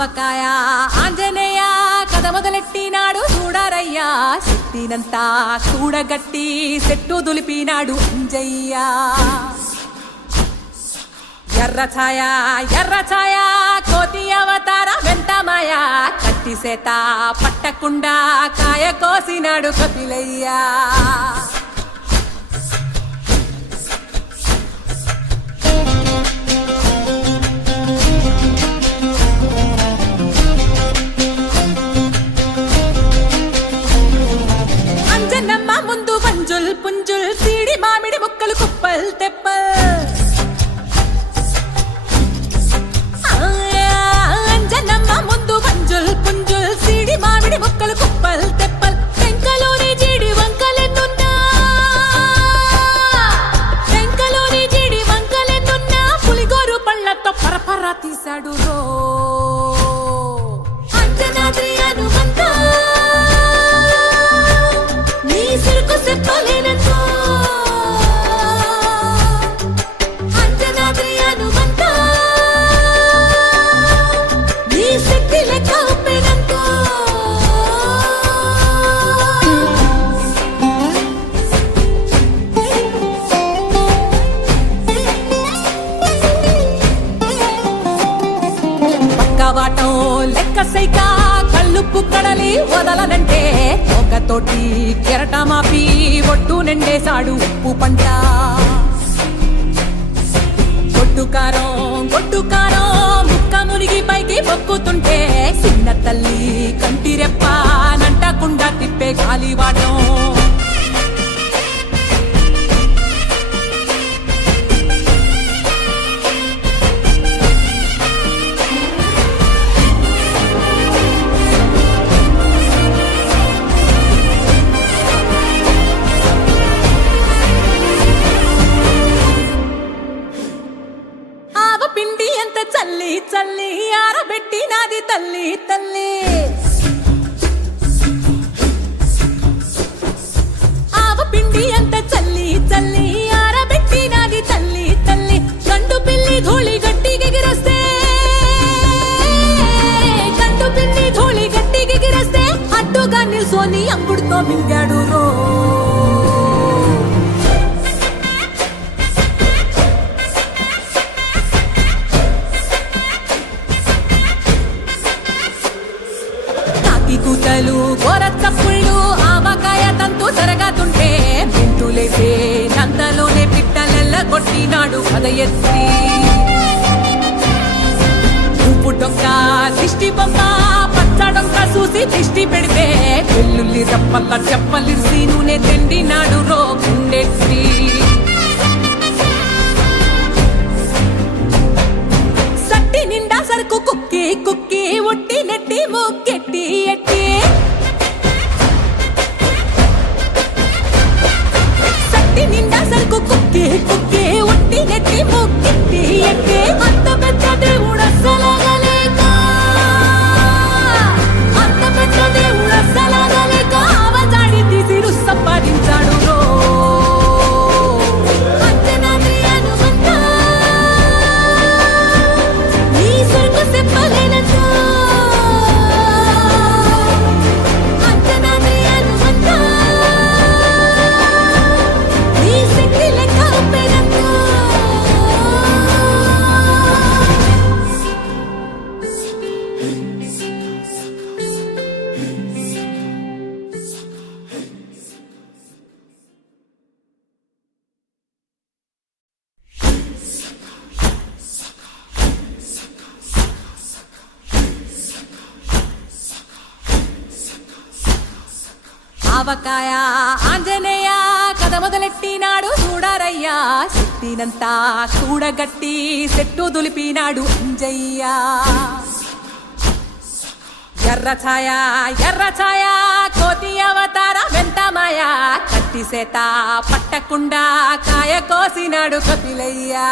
ఆవకాయ ఆంజనేయ కథ మొదలెట్టినాడు చూడారయ్యా శక్తినంతా కూడగట్టి చెట్టు దులిపినాడు అంజయ్య ఎర్ర ఛాయ కోతి అవతార వెంటమాయ కత్తి సేత పట్టకుండా కాయ కోసినాడు కపిలయ్యా అంజనమ్మ ముందు వంజుల్ పుంజుల్ సీడి మామిడి ముక్కలు కుప్పల్ తెప్పల్ అంజనమ్మ ముందు వంజుల్ పుంజుల్ సీడి మామిడి ముక్కలు కుప్పల్ తెప్పల్ వెంకలోని జీడి వంకలెన్నున్నా పులిగోరు పళ్ళతో పరపర తీశాడు రో అంజనాద్రి హనుమంత నీ సిరుకు చెప్పలేనంతో అంజనాద్రి హనుమంత నీ శక్తి లెక్క ఒప్పెనంతో పక్కవాటం లెక్క సైకా కళ్ళుప్పు కడలి వదలనంటే ఒకతోటి కెరటమాపి ఒట్టు నిండేశాడు ఉప్పు పంట గొడ్డుకారం ముక్క మునిగి పైకి మొక్కుతుంటే చిన్న తల్లి కంటిరెప్ప నంటకుండా తిప్పే గాలివాటం పిండి ఎంత చల్లి చల్లి ఆరబెట్టి నాది తల్లి తల్లి ఆవ పిండి ఎంత చల్లి చల్లి ఆరబెట్టి నాది తల్లి తల్లి గండు పిల్లి ధూళి గట్టిగెగిరస్తే అడ్డుగా నిల్సోని అంగుడుతో మింగాడు రో కూతలు గోరచ్చప్పుళ్ళు ఆవకాయ తంతు జరగతుంటే మెంతులేసే నంతలోనే పిట్టలెల్ల కొట్టినాడు కథ ఎత్తి ఉప్పు డొక్క దిష్టి బొమ్మ పచ్చడొక్క చూసి దిష్టి పెడితే వెల్లుల్లి రప్పల్ల చెప్పలిర్సి నూనె తిండినాడు రో గుండెత్తి సట్టి నిండా సరుకు కుక్కి కుక్కి ఒట్టి నెట్టి మొక్కెట్టి ఎట్టి సట్టి నిండా సరుకు కుక్కి కుక్కి ఒట్టి నెట్టి మొక్కెట్టి ఎట్టి అంత పెద్ద దేవుడు అస్సలాగలేక అవజాడి తీసి సంపాదించాడు రో ఆవకాయ ఆంజనేయ కథ మొదలెట్టినాడు చూడారయ్యా శక్తినంతా కూడగట్టి చెట్టు దులిపినాడు అంజయ్య ఎర్ర ఛాయ కోతి అవతార వెంటమాయ కత్తి సేత పట్టకుండా కాయ కోసినాడు కపిలయ్యా